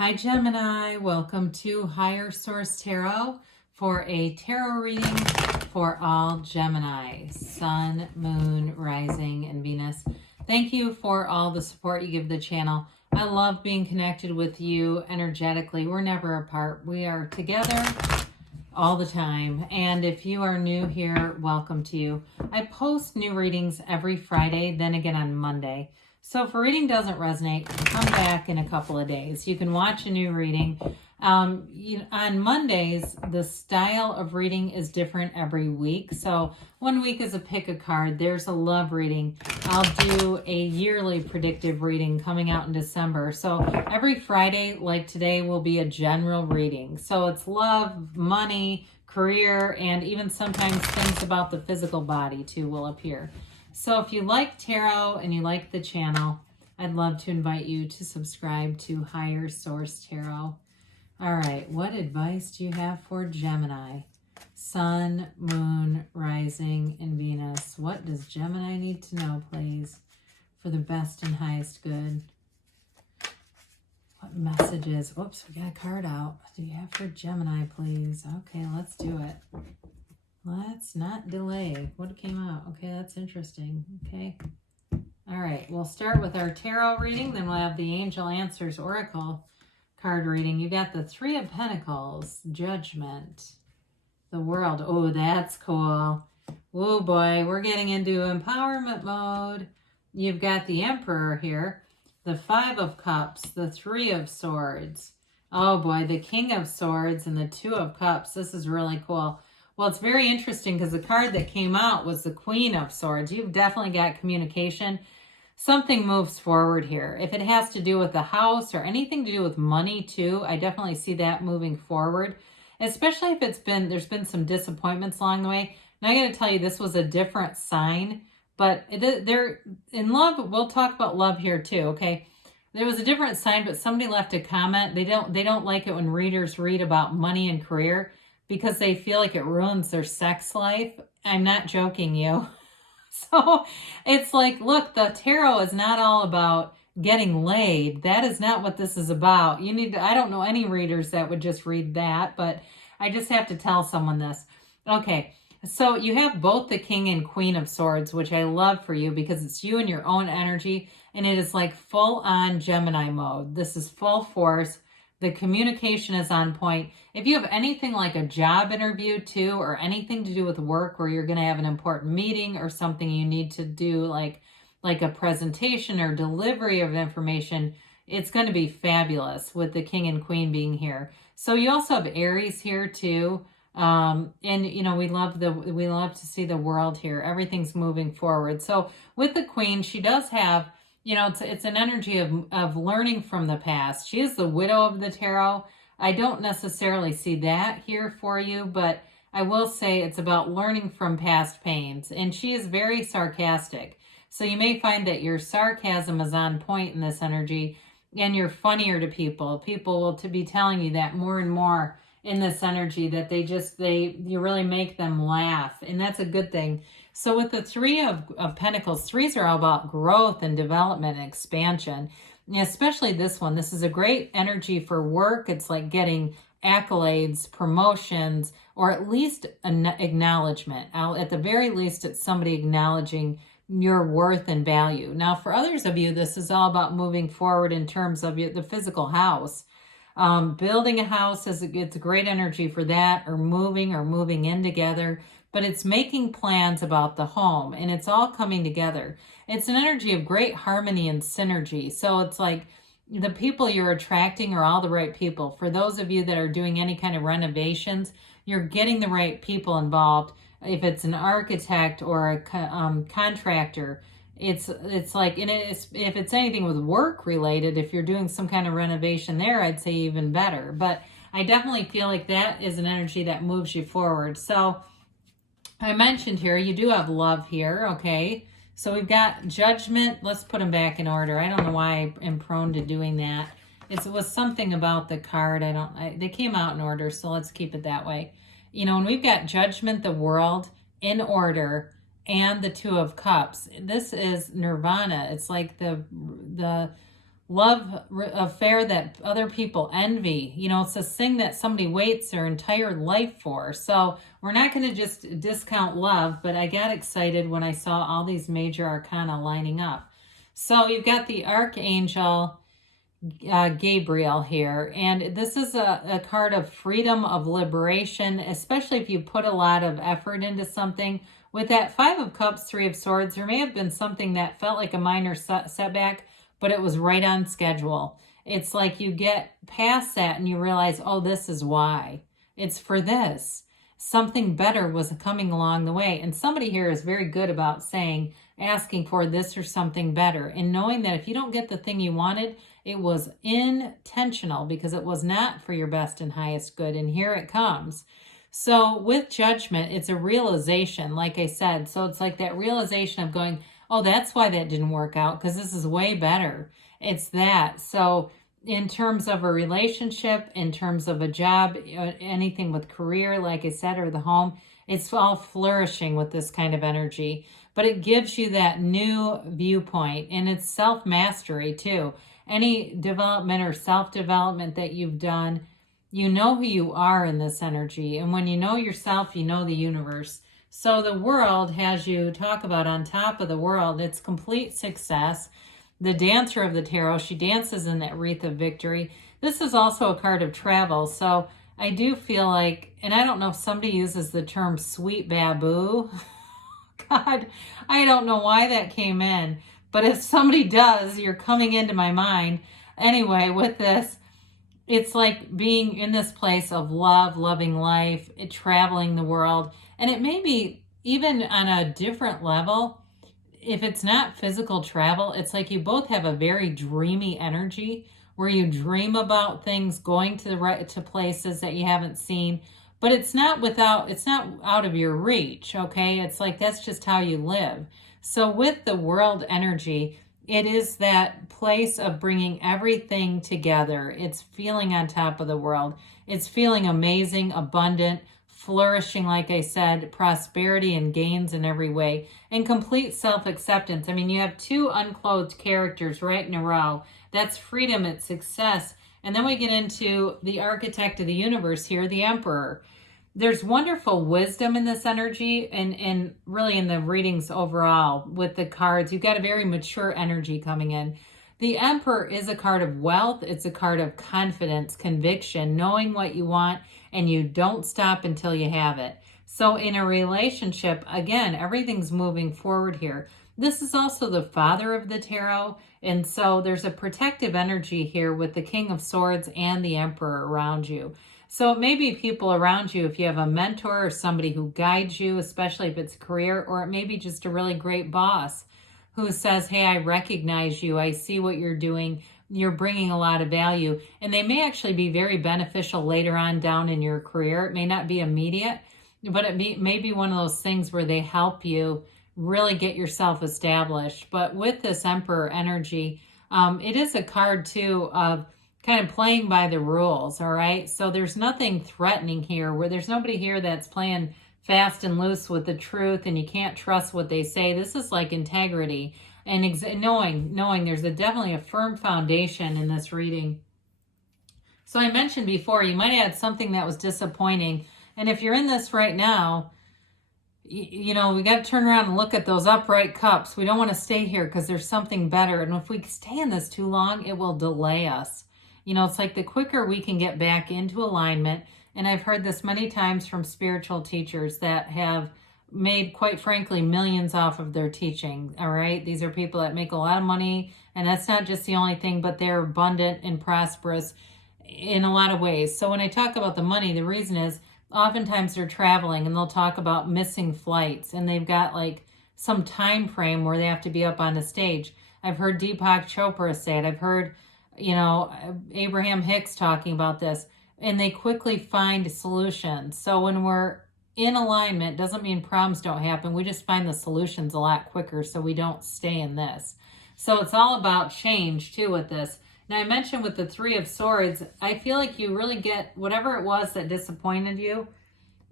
Hi Gemini, welcome to Higher Source Tarot for a tarot reading for all Gemini, Sun, Moon, Rising, and Venus. Thank you for all the support you give the channel. I love being connected with you energetically. We're never apart. We are together all the time. And if you are new here, welcome to you. I post new readings every Friday, then again on Monday. So if a reading doesn't resonate, come back in a couple of days. You can watch a new reading. On Mondays, the style of reading is different every week. So one week is a pick a card. There's a love reading. I'll do a yearly predictive reading coming out in December. So every Friday, like today, will be a general reading. So it's love, money, career, and even sometimes things about the physical body too will appear. So if you like tarot and you like the channel, I'd love to invite you to subscribe to Higher Source Tarot. All right, what advice do you have for Gemini? Sun, Moon, Rising, and Venus. What does Gemini need to know, please, for the best and highest good? What messages? Whoops, we got a card out. What do you have for Gemini, please? Okay, let's do it. Let's not delay. What came out? Okay, that's interesting. Okay. All right, we'll start with our tarot reading. Then we'll have the Angel Answers Oracle card reading. You got the Three of Pentacles, Judgment, the World. Oh, that's cool. Oh boy, we're getting into empowerment mode. You've got the Emperor here, the Five of Cups, the Three of Swords. Oh boy, the King of Swords and the Two of Cups. This is really cool. Well, it's very interesting because the card that came out was the Queen of Swords. You've definitely got communication. Something moves forward here. If it has to do with the house or anything to do with money too, I definitely see that moving forward, especially if there's been some disappointments along the way. Now I got to tell you, this was a different sign, but they're in love. We'll talk about love here too. Okay. There was a different sign, but somebody left a comment. They don't like it when readers read about money and career because they feel like it ruins their sex life. I'm not joking you. So it's like, look, the tarot is not all about getting laid. That is not what this is about. I don't know any readers that would just read that, but I just have to tell someone this. Okay, so you have both the King and Queen of Swords, which I love for you because it's you and your own energy, and it is like full on Gemini mode. This is full force. The communication is on point. If you have anything like a job interview too, or anything to do with work where you're going to have an important meeting or something you need to do, like a presentation or delivery of information, it's going to be fabulous with the King and Queen being here. So you also have Aries here too. And you know, we love to see the world here. Everything's moving forward. So with the Queen, she does have, you know, it's an energy of learning from the past. She is the widow of the tarot. I don't necessarily see that here for you, but I will say it's about learning from past pains. And she is very sarcastic. So you may find that your sarcasm is on point in this energy and you're funnier to people. People will be telling you that more and more in this energy, that you really make them laugh. And that's a good thing. So with the Three of Pentacles, threes are all about growth and development and expansion. And especially this one. This is a great energy for work. It's like getting accolades, promotions, or at least an acknowledgement. At the very least, it's somebody acknowledging your worth and value. Now, for others of you, this is all about moving forward in terms of the physical house. Building a house, it's a great energy for that, or moving in together. But it's making plans about the home, and it's all coming together. It's an energy of great harmony and synergy. So it's like the people you're attracting are all the right people. For those of you that are doing any kind of renovations, you're getting the right people involved. If it's an architect or a contractor, it's like, and if it's anything with work related, if you're doing some kind of renovation there, I'd say even better. But I definitely feel like that is an energy that moves you forward. So I mentioned here, you do have love here, okay? So we've got Judgment. Let's put them back in order. I don't know why I'm prone to doing that. It was something about the card. They came out in order, so let's keep it that way. You know, and we've got Judgment, the World, in order, and the Two of Cups. This is nirvana. It's like the love affair that other people envy. You know, it's this thing that somebody waits their entire life for. So we're not going to just discount love, but I got excited when I saw all these major arcana lining up. So you've got the Archangel Gabriel here, and this is a card of freedom, of liberation, especially if you put a lot of effort into something. With that Five of Cups, Three of Swords, there may have been something that felt like a minor setback, but it was right on schedule. It's like you get past that and you realize, oh, this is why. It's for this. Something better was coming along the way. And somebody here is very good about asking for this or something better, and knowing that if you don't get the thing you wanted, it was intentional because it was not for your best and highest good. And here it comes. So with Judgment, it's a realization, like I said. So it's like that realization of going, oh, that's why that didn't work out, because this is way better. It's that. So in terms of a relationship, in terms of a job, anything with career, like I said, or the home, it's all flourishing with this kind of energy. But it gives you that new viewpoint, and it's self-mastery too. Any development or self-development that you've done, you know who you are in this energy. And when you know yourself, you know the universe. So the world has you talk about on top of the world. It's complete success. The Dancer of the Tarot, she dances in that wreath of victory. This is also a card of travel. So I do feel like, and I don't know if somebody uses the term sweet baboo. God, I don't know why that came in. But if somebody does, you're coming into my mind. Anyway, with this, it's like being in this place of love, loving life, traveling the world. And it may be even on a different level. If it's not physical travel, it's like you both have a very dreamy energy where you dream about things, going to places that you haven't seen. But it's not out of your reach, okay? It's like that's just how you live. So with the world energy, it is that place of bringing everything together. It's feeling on top of the world. It's feeling amazing, abundant, flourishing, like I said, prosperity and gains in every way, and complete self-acceptance. I mean, you have two unclothed characters right in a row. That's freedom, it's success. And then we get into the architect of the universe here, the Emperor. There's wonderful wisdom in this energy, and really in the readings overall with the cards. You've got a very mature energy coming in. The Emperor is a card of wealth. It's a card of confidence, conviction, knowing what you want, and you don't stop until you have it. So in a relationship, again, everything's moving forward here. This is also the Father of the Tarot, and so there's a protective energy here with the King of Swords and the Emperor around you. So it may be people around you if you have a mentor or somebody who guides you, especially if it's career, or it may be just a really great boss who says, hey, I recognize you. I see what you're doing. You're bringing a lot of value. And they may actually be very beneficial later on down in your career. It may not be immediate, but it may be one of those things where they help you really get yourself established. But with this Emperor energy, it is a card too of kind of playing by the rules, all right? So there's nothing threatening here, where there's nobody here that's playing fast and loose with the truth and you can't trust what they say. This is like integrity and knowing there's definitely a firm foundation in this reading. So I mentioned before, you might have had something that was disappointing. And if you're in this right now, you know, we got to turn around and look at those upright cups. We don't want to stay here because there's something better. And if we stay in this too long, it will delay us. You know, it's like the quicker we can get back into alignment, and I've heard this many times from spiritual teachers that have made, quite frankly, millions off of their teaching, all right? These are people that make a lot of money, and that's not just the only thing, but they're abundant and prosperous in a lot of ways. So when I talk about the money, the reason is oftentimes they're traveling and they'll talk about missing flights, and they've got like some time frame where they have to be up on the stage. I've heard Deepak Chopra say it. I've heard, you know, Abraham Hicks talking about this, and they quickly find solutions. So when we're in alignment, doesn't mean problems don't happen. We just find the solutions a lot quicker so we don't stay in this. So it's all about change too with this. Now I mentioned with the Three of Swords, I feel like you really get whatever it was that disappointed you.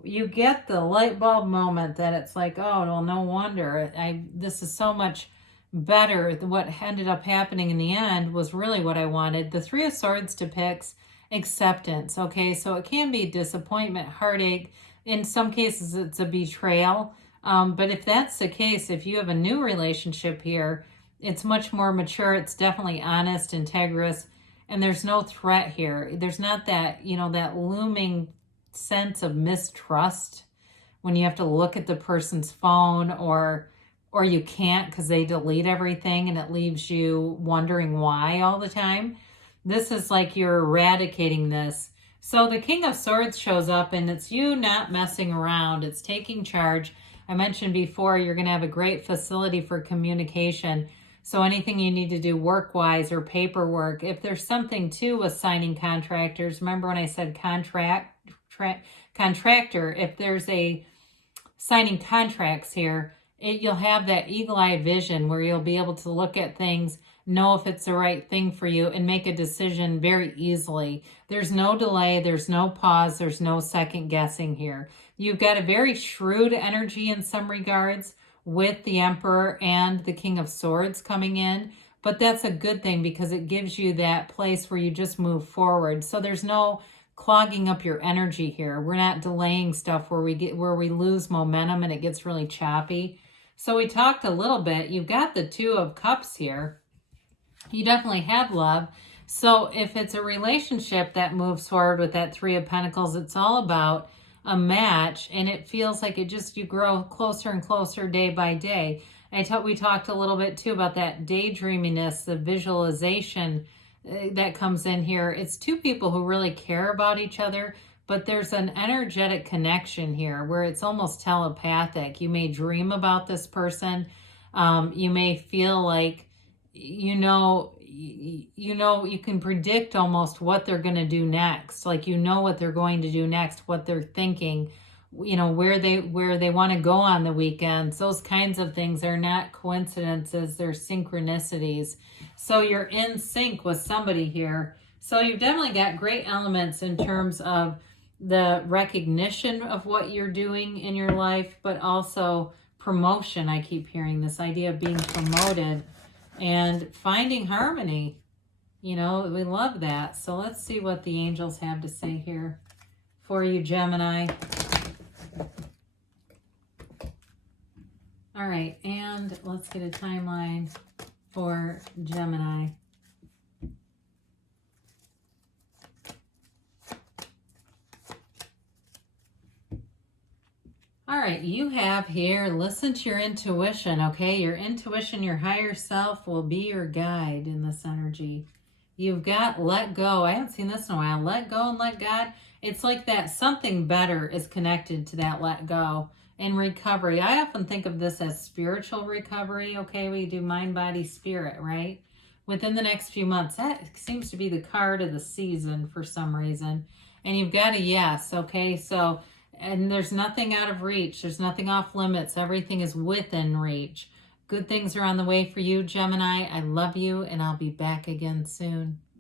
You get the light bulb moment that it's like, oh, well, no wonder. This is so much better. What ended up happening in the end was really what I wanted. The Three of Swords depicts acceptance, okay? So it can be disappointment, heartache. In some cases, it's a betrayal. But if that's the case, if you have a new relationship here, it's much more mature. It's definitely honest, integrous, and there's no threat here. There's not that, that looming sense of mistrust when you have to look at the person's phone, or you can't because they delete everything and it leaves you wondering why all the time. This is like you're eradicating this. So the King of Swords shows up, and it's you not messing around. It's taking charge. I mentioned before, you're going to have a great facility for communication. So anything you need to do work-wise or paperwork, if there's something too with signing contractors, remember when I said contractor, if there's a signing contracts here, you'll have that eagle-eye vision where you'll be able to look at things, know if it's the right thing for you, and make a decision very easily. There's no delay, there's no pause, there's no second guessing here. You've got a very shrewd energy in some regards with the Emperor and the King of Swords coming in, but that's a good thing because it gives you that place where you just move forward. So there's no clogging up your energy here. We're not delaying stuff where we lose momentum and it gets really choppy. So we talked a little bit. You've got the Two of Cups here. You definitely have love. So if it's a relationship that moves forward with that Three of Pentacles, it's all about a match, and it feels like you grow closer and closer day by day. We talked a little bit too about that daydreaminess, the visualization that comes in here. It's two people who really care about each other, but there's an energetic connection here where it's almost telepathic. You may dream about this person. You may feel like, you can predict almost what they're going to do next. Like, what they're going to do next, what they're thinking, where they want to go on the weekends. Those kinds of things are not coincidences, they're synchronicities. So you're in sync with somebody here. So you've definitely got great elements in terms of the recognition of what you're doing in your life, but also promotion. I keep hearing this idea of being promoted and finding harmony. We love that. So let's see what the angels have to say here for you, Gemini. All right, and let's get a timeline for Gemini. All right, you have here, listen to your intuition, okay? Your intuition, your higher self will be your guide in this energy. You've got let go. I haven't seen this in a while. Let go and let God. It's like that something better is connected to that let go and recovery. I often think of this as spiritual recovery, okay? We do mind, body, spirit, right? Within the next few months. That seems to be the card of the season for some reason. And you've got a yes, okay? So, and there's nothing out of reach. There's nothing off limits. Everything is within reach. Good things are on the way for you, Gemini. I love you, and I'll be back again soon.